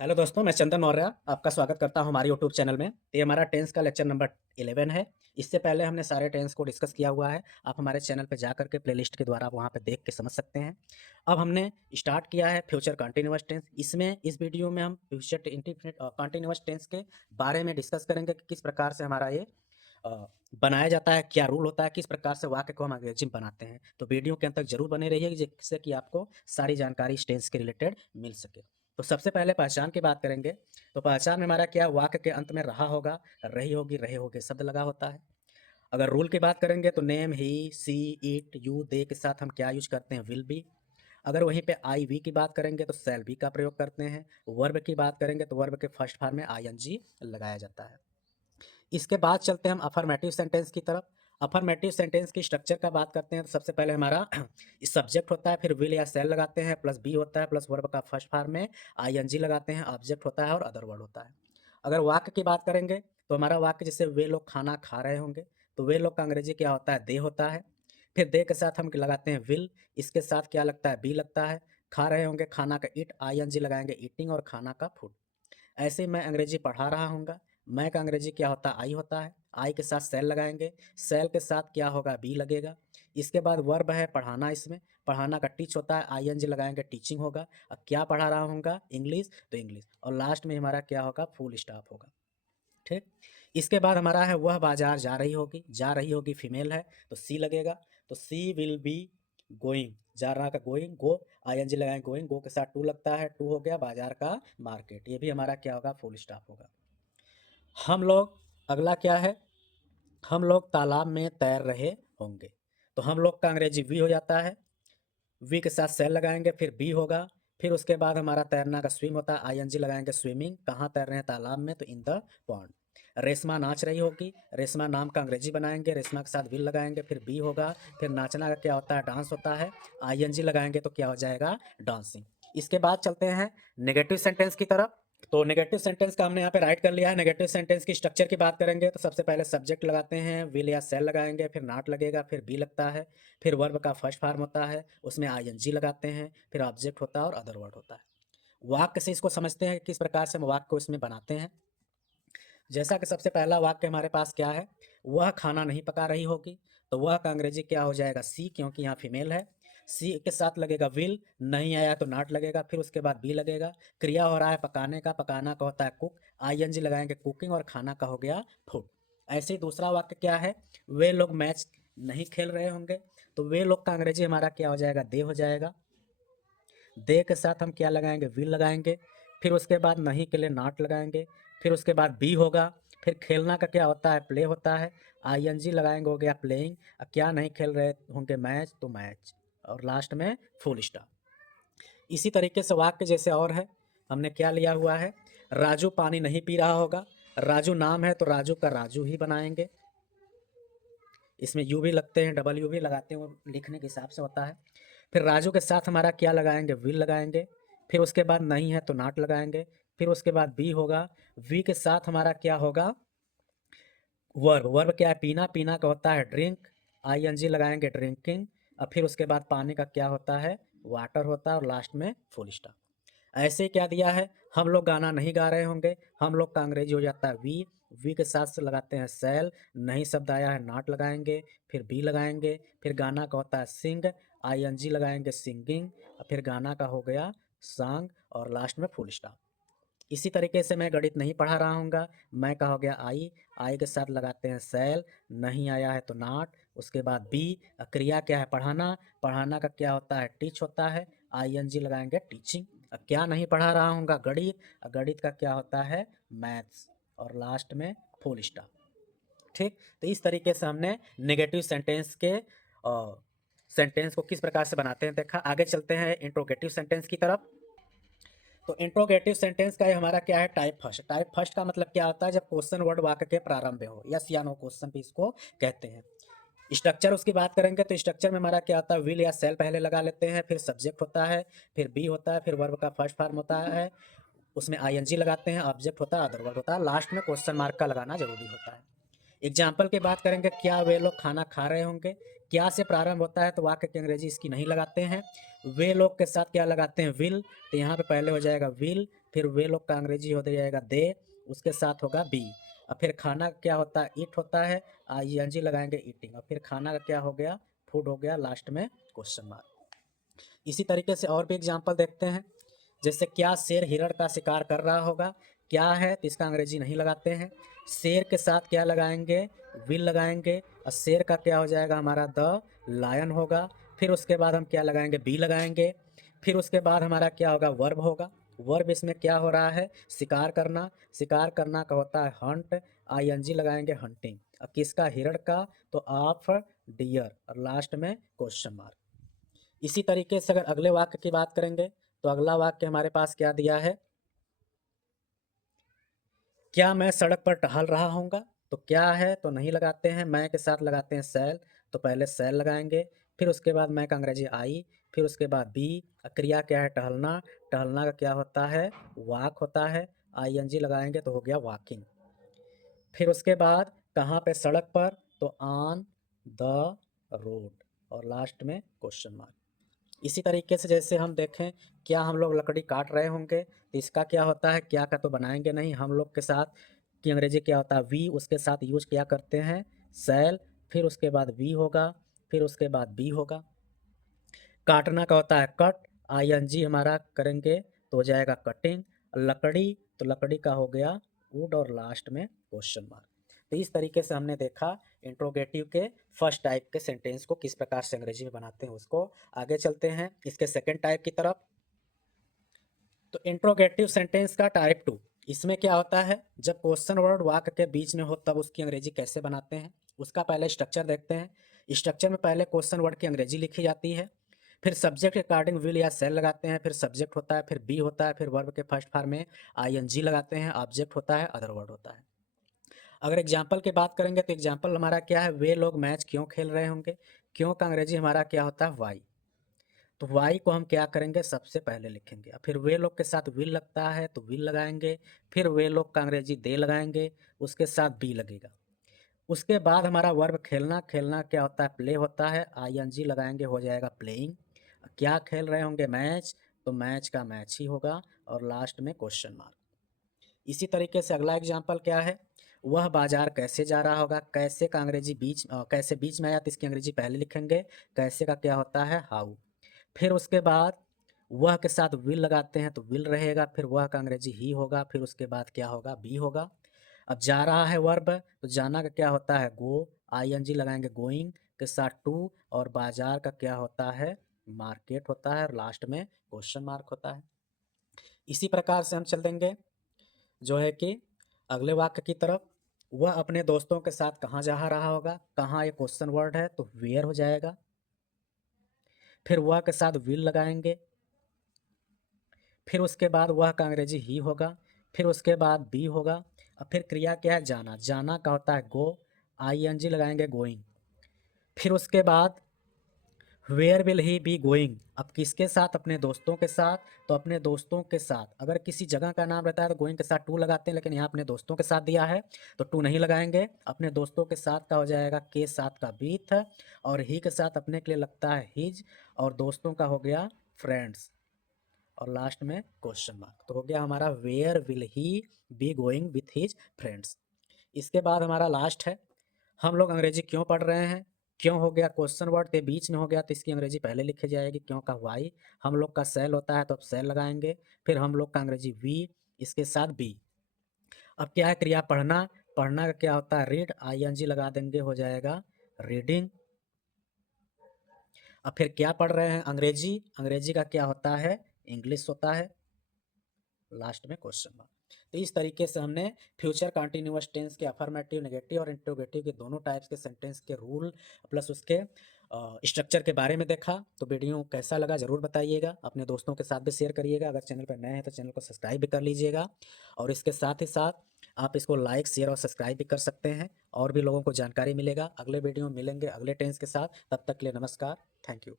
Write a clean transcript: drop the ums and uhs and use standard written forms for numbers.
Hello दोस्तों, मैं चंदन मौर्य आपका स्वागत करता हूं हमारे यूट्यूब चैनल में। ये हमारा टेंस का लेक्चर नंबर 11 है। इससे पहले हमने सारे टेंस को डिस्कस किया हुआ है। आप हमारे चैनल पे जा करके प्लेलिस्ट के द्वारा वहां पे देख के समझ सकते हैं। अब हमने स्टार्ट किया है फ्यूचर कंटिन्यूअस टेंस। इसमें इस वीडियो में हम फ्यूचर इंडिफिनिट कंटिन्यूअस टेंस के बारे में डिस्कस करेंगे कि किस प्रकार से हमारा ये अ, बनाया जाता है, क्या रूल होता है, किस प्रकार से वाक्य को हम अंग्रेजी में बनाते हैं। तो वीडियो के अंत तक जरूर बने रहिए जिससे कि आपको सारी जानकारी इस टेंस के रिलेटेड मिल सके। तो सबसे पहले पहचान की बात करेंगे। तो पहचान में हमारा क्या, वाक्य के अंत में रहा होगा, रही होगी, रहे होगे शब्द लगा होता है। अगर रूल की बात करेंगे तो name, he, she, it, you, they के साथ हम क्या यूज करते हैं, विल बी। अगर वहीं पे आई वी की बात करेंगे तो शैल बी का प्रयोग करते हैं। वर्ब की बात करेंगे तो वर्ब के फर्स्ट फॉर्म में आईएनजी लगाया जाता है। इसके बाद चलते हैं हम अफर्मेटिव सेंटेंस की तरफ। अफर्मेटिव सेंटेंस की स्ट्रक्चर का बात करते हैं तो सबसे पहले हमारा सब्जेक्ट होता है, फिर विल या सेल लगाते हैं, प्लस बी होता है, प्लस वर्ब का फर्स्ट फॉर्म में आईएनजी लगाते हैं, ऑब्जेक्ट होता है और अदर वर्ड होता है। अगर वाक्य की बात करेंगे तो हमारा वाक्य जैसे वे लोग खाना खा रहे होंगे, तो वे लोग का अंग्रेजी क्या होता है, दे होता है। फिर दे के साथ हम लगाते हैं विल, इसके साथ क्या लगता है, बी लगता है। खा रहे होंगे, खाना का इट आईएनजी लगाएंगे, ईटिंग, और खाना का फूड। ऐसे ही मैं अंग्रेजी पढ़ा रहा हूँगा, मैं का अंग्रेजी क्या होता है, आई होता है। आई के साथ सेल लगाएंगे, सेल के साथ क्या होगा, बी लगेगा। इसके बाद वर्ब है पढ़ाना, इसमें पढ़ाना का टीच होता है, आईएनजी लगाएंगे, टीचिंग होगा। अब क्या पढ़ा रहा हूँगा, इंग्लिश, तो इंग्लिश, और लास्ट में हमारा क्या होगा, फुल स्टॉप होगा। ठीक। इसके बाद हमारा है वह बाजार जा रही होगी, जा रही होगी फीमेल है तो सी लगेगा। तो सी विल बी गोइंग, जा रहा का गोइंग, गो आईएनजी लगाएंगे, गोइंग, गो के साथ टू लगता है, टू हो गया बाजार का मार्केट, ये भी हमारा क्या होगा, फुल स्टॉप होगा। हम लोग, अगला क्या है, हम लोग तालाब में तैर रहे होंगे, तो हम लोग का अंग्रेजी वी हो जाता है। वी के साथ सेल लगाएंगे, फिर बी होगा। फिर उसके बाद हमारा तैरना का स्विम होता है, आईएनजी लगाएंगे, स्विमिंग, कहाँ तैर रहे हैं, तालाब में, तो इन द पॉन्ड। रेशमा नाच रही होगी, रेशमा नाम का अंग्रेजी बनाएंगे, रेशमा के साथ विल लगाएंगे, फिर बी होगा। फिर नाचना का क्या होता है, डांस होता है, आईएनजी लगाएंगे तो क्या हो जाएगा, डांसिंग। इसके बाद चलते हैं नेगेटिव सेंटेंस की तरफ। तो नेगेटिव सेंटेंस का हमने यहाँ पे राइट कर लिया है। नेगेटिव सेंटेंस की स्ट्रक्चर की बात करेंगे तो सबसे पहले सब्जेक्ट लगाते हैं, विल या सेल लगाएंगे, फिर नॉट लगेगा, फिर बी लगता है। फिर वर्ब का फर्स्ट फॉर्म होता है, उसमें आईएनजी लगाते हैं, फिर ऑब्जेक्ट होता है और अदर वर्ड होता है। वाक्य से इसको समझते हैं किस प्रकार से हम वाक्य को इसमें बनाते हैं। जैसा कि सबसे पहला वाक्य हमारे पास क्या है, वह खाना नहीं पका रही होगी, तो वह का अंग्रेजी क्या हो जाएगा, सी, क्योंकि यहाँ फीमेल है। सी के साथ लगेगा विल, नहीं आया तो नॉट लगेगा, फिर उसके बाद बी लगेगा। क्रिया हो रहा है पकाने का, पकाना का होता है कुक, आईएनजी लगाएंगे, कुकिंग, और खाना का हो गया फूड। ऐसे ही दूसरा वाक्य क्या है, वे लोग मैच नहीं खेल रहे होंगे, तो वे लोग का अंग्रेजी हमारा क्या हो जाएगा, दे हो जाएगा। दे के साथ हम क्या लगाएंगे, विल लगाएंगे। फिर उसके बाद नहीं के लिए नॉट लगाएंगे, फिर उसके बाद बी होगा। फिर खेलना का क्या होता है, प्ले होता है, आईएनजी लगाएंगे, हो गया प्लेइंग। अब क्या नहीं खेल रहे होंगे, मैच, तो मैच, और लास्ट में फुल स्टॉप। इसी तरीके से वाक्य जैसे और है, हमने क्या लिया हुआ है, राजू पानी नहीं पी रहा होगा, राजू नाम है तो राजू का राजू ही बनाएंगे, इसमें यू भी लगते हैं, डबल यू भी लगाते हैं, वो लिखने के हिसाब से होता है। फिर राजू के साथ हमारा क्या लगाएंगे, विल लगाएंगे। फिर उसके बाद नहीं है तो नॉट लगाएंगे। फिर उसके बाद बी होगा, वी के साथ हमारा क्या होगा, वर्ब, वर्ब क्या है, पीना, पीना का होता है ड्रिंक, आईएनजी लगाएंगे, ड्रिंकिंग। और फिर उसके बाद पानी का क्या होता है, वाटर होता है, और लास्ट में फुल स्टॉप। ऐसे क्या दिया है, हम लोग गाना नहीं गा रहे होंगे, हम लोग का अंग्रेजी हो जाता है वी के साथ से लगाते हैं सेल, नहीं शब्द आया है नॉट लगाएंगे, फिर बी लगाएंगे। फिर गाना का होता है सिंग, आईएनजी लगाएंगे, सिंगिंग। और फिर गाना का हो गया सॉन्ग, और लास्ट में फुल स्टॉप। इसी तरीके से मैं गणित नहीं पढ़ा रहा हूँगा, मैं का हो गया आई, आई के साथ लगाते हैं सेल, नहीं आया है तो नॉट, उसके बाद बी। क्रिया क्या है, पढ़ाना, पढ़ाना का क्या होता है, टीच होता है, आईएनजी लगाएंगे, टीचिंग। क्या नहीं पढ़ा रहा हूँगा, गणित, गणित का क्या होता है, मैथ्स, और लास्ट में फुल स्टॉप। ठीक। तो इस तरीके से हमने नेगेटिव सेंटेंस के सेंटेंस को किस प्रकार से बनाते हैं देखा। आगे चलते हैं इंट्रोगेटिव सेंटेंस की तरफ। तो इंट्रोगेटिव सेंटेंस का ये हमारा क्या है, टाइप फर्स्ट। टाइप फर्स्ट का मतलब क्या होता है, जब क्वेश्चन वर्ड वाक्य के प्रारंभ में हो, यस या नो क्वेश्चन भी इसको कहते हैं। स्ट्रक्चर उसकी बात करेंगे तो स्ट्रक्चर में हमारा क्या होता है, विल या सेल पहले लगा लेते हैं, फिर सब्जेक्ट होता है, फिर बी होता है, फिर वर्ब का फर्स्ट फॉर्म होता है, उसमें आईएनजी लगाते हैं, ऑब्जेक्ट होता है, अदर वर्ड होता है, लास्ट में क्वेश्चन मार्क का लगाना जरूरी होता है। एग्जाम्पल की बात करेंगे, क्या वे लोग खाना खा रहे होंगे, क्या से प्रारंभ होता है तो वाक्य की अंग्रेजी इसकी नहीं लगाते हैं। वे लोग के साथ क्या लगाते हैं, विल, तो यहाँ पे पहले हो जाएगा विल, फिर वे लोग का अंग्रेजी हो जाएगा दे, उसके साथ होगा बी। और फिर खाना का क्या होता है, ईट होता है, आईएनजी लगाएंगे ईटिंग। और फिर खाना का क्या हो गया, फूड हो गया, लास्ट में क्वेश्चन मार्क। इसी तरीके से और भी एग्जाम्पल देखते हैं। जैसे क्या शेर हिरण का शिकार कर रहा होगा, क्या है तो इसका अंग्रेजी नहीं लगाते हैं। शेर के साथ क्या लगाएंगे, विल लगाएंगे। और शेर का क्या हो जाएगा हमारा, द लायन होगा। फिर उसके बाद हम क्या लगाएंगे, बी लगाएंगे। फिर उसके बाद हमारा क्या होगा, वर्ब होगा। वर्ब इसमें क्या हो रहा है, शिकार करना। शिकार करना का होता है हंट, आईएनजी लगाएंगे हंटिंग। अब किसका, हिरण का, तो ऑफ डियर। और लास्ट में क्वेश्चन मार्क। इसी तरीके से अगर अगले वाक्य की बात करेंगे तो अगला वाक्य हमारे पास क्या दिया है, क्या मैं सड़क पर टहल रहा हूँगा, तो क्या है तो नहीं लगाते हैं, मैं के साथ लगाते हैं सैल। तो पहले सैल लगाएंगे, फिर उसके बाद मैं का अंग्रेजी आई, फिर उसके बाद बी। क्रिया क्या है, टहलना। टहलना का क्या होता है, वॉक होता है, आईएनजी लगाएंगे तो हो गया वॉकिंग। फिर उसके बाद कहाँ पे, सड़क पर, तो ऑन द रोड। और लास्ट में क्वेश्चन मार्क। इसी तरीके से जैसे हम देखें, क्या हम लोग लकड़ी काट रहे होंगे, तो इसका क्या होता है, क्या का तो बनाएंगे नहीं, हम लोग के साथ की अंग्रेजी क्या होता है, वी, उसके साथ यूज क्या करते हैं, सेल। फिर उसके बाद वी होगा, फिर उसके बाद बी होगा। काटना का होता है कट, आईएनजी हमारा करेंगे तो हो जाएगा कटिंग। लकड़ी, तो लकड़ी का हो गया वुड। और लास्ट में क्वेश्चन मार्क। तो इस तरीके से हमने देखा इंट्रोगेटिव के फर्स्ट टाइप के सेंटेंस को किस प्रकार से अंग्रेजी में बनाते हैं उसको। आगे चलते हैं इसके सेकंड टाइप की तरफ। तो इंट्रोगेटिव सेंटेंस का टाइप 2, इसमें क्या होता है, जब क्वेश्चन वर्ड वाक्य के बीच में हो तब उसकी अंग्रेजी कैसे बनाते हैं, उसका पहले स्ट्रक्चर देखते हैं। स्ट्रक्चर में पहले क्वेश्चन वर्ड की अंग्रेजी लिखी जाती है, फिर सब्जेक्ट के अकॉर्डिंग विल या सेल लगाते हैं, फिर सब्जेक्ट होता है, फिर बी होता है, फिर वर्ब के फर्स्ट फॉर्म में आईएनजी लगाते हैं, ऑब्जेक्ट होता है, अदर वर्ड होता है। अगर एग्जाम्पल की बात करेंगे तो एग्जाम्पल हमारा क्या है, वे लोग मैच क्यों खेल रहे होंगे। क्यों का अंग्रेजी हमारा क्या होता है, वाई। तो वाई को हम क्या करेंगे, सबसे पहले लिखेंगे। फिर वे लोग के साथ विल लगता है तो विल लगाएंगे। फिर वे लोग का अंग्रेजी दे लगाएंगे, उसके साथ बी लगेगा। उसके बाद हमारा वर्ब खेलना, खेलना क्या होता है, प्ले होता है, आईएनजी लगाएंगे हो जाएगा प्लेइंग। क्या खेल रहे होंगे, मैच, तो मैच का मैच ही होगा। और लास्ट में क्वेश्चन मार्क। इसी तरीके से अगला एग्जाम्पल क्या है, वह बाजार कैसे जा रहा होगा। कैसे का अंग्रेजी कैसे बीच में आया तो इसकी अंग्रेजी पहले लिखेंगे। कैसे का क्या होता है, हाउ। फिर उसके बाद वह के साथ विल लगाते हैं तो विल रहेगा, फिर वह का अंग्रेजी ही होगा, फिर उसके बाद क्या होगा, बी होगा। अब जा रहा है वर्ब, तो जाना का क्या होता है, गो, आईएनजी लगाएंगे गोइंग के साथ टू। और बाजार का क्या होता है, मार्केट होता है। और लास्ट में क्वेश्चन मार्क होता है। इसी प्रकार से हम चल देंगे जो है कि अगले वाक्य की तरफ। वह अपने दोस्तों के साथ कहाँ जा रहा होगा, कहाँ ये क्वेश्चन वर्ड है तो वेयर हो जाएगा। फिर वह के साथ विल लगाएंगे, फिर उसके बाद वह का अंग्रेजी ही होगा, फिर उसके बाद बी होगा। और फिर क्रिया क्या है, जाना। जाना का होता है गो, आईएनजी लगाएंगे गोइंग। फिर उसके बाद where will he be going. अब किसके साथ, अपने दोस्तों के साथ। तो अपने दोस्तों के साथ अगर किसी जगह का नाम रहता है तो गोइंग के साथ टू लगाते हैं, लेकिन यहाँ अपने दोस्तों के साथ दिया है तो टू नहीं लगाएंगे। अपने दोस्तों के साथ का हो जाएगा के साथ का बीथ। और ही के साथ अपने के लिए लगता है हिज। और दोस्तों का हो गया फ्रेंड्स। और लास्ट में क्वेश्चन मार्क। तो हो गया हमारा where will he be going with his friends. इसके बाद हमारा लास्ट है, हम लोग अंग्रेजी क्यों पढ़ रहे हैं। क्यों हो गया क्वेश्चन वर्ड के बीच में हो गया तो इसकी अंग्रेजी पहले लिखी जाएगी, क्यों का वाई। हम लोग का सेल होता है तो अब सेल लगाएंगे। फिर हम लोग का अंग्रेजी वी, इसके साथ बी। अब क्या है, क्रिया पढ़ना। पढ़ना का क्या होता है, रीड, आईएनजी लगा देंगे हो जाएगा रीडिंग। अब फिर क्या पढ़ रहे हैं, अंग्रेजी। अंग्रेजी का क्या होता है, इंग्लिश होता है। लास्ट में क्वेश्चन मार्क। तो इस तरीके से हमने फ्यूचर कंटिन्यूअस टेंस के अफर्मेटिव, नेगेटिव और इंट्रोगेटिव के दोनों टाइप्स के सेंटेंस के रूल प्लस उसके स्ट्रक्चर के बारे में देखा। तो वीडियो कैसा लगा ज़रूर बताइएगा, अपने दोस्तों के साथ भी शेयर करिएगा। अगर चैनल पर नए हैं तो चैनल को सब्सक्राइब भी कर लीजिएगा। और इसके साथ ही साथ आप इसको लाइक, शेयर और सब्सक्राइब भी कर सकते हैं, और भी लोगों को जानकारी मिलेगा। अगले वीडियो में मिलेंगे अगले टेंस के साथ, तब तक के लिए नमस्कार, थैंक यू।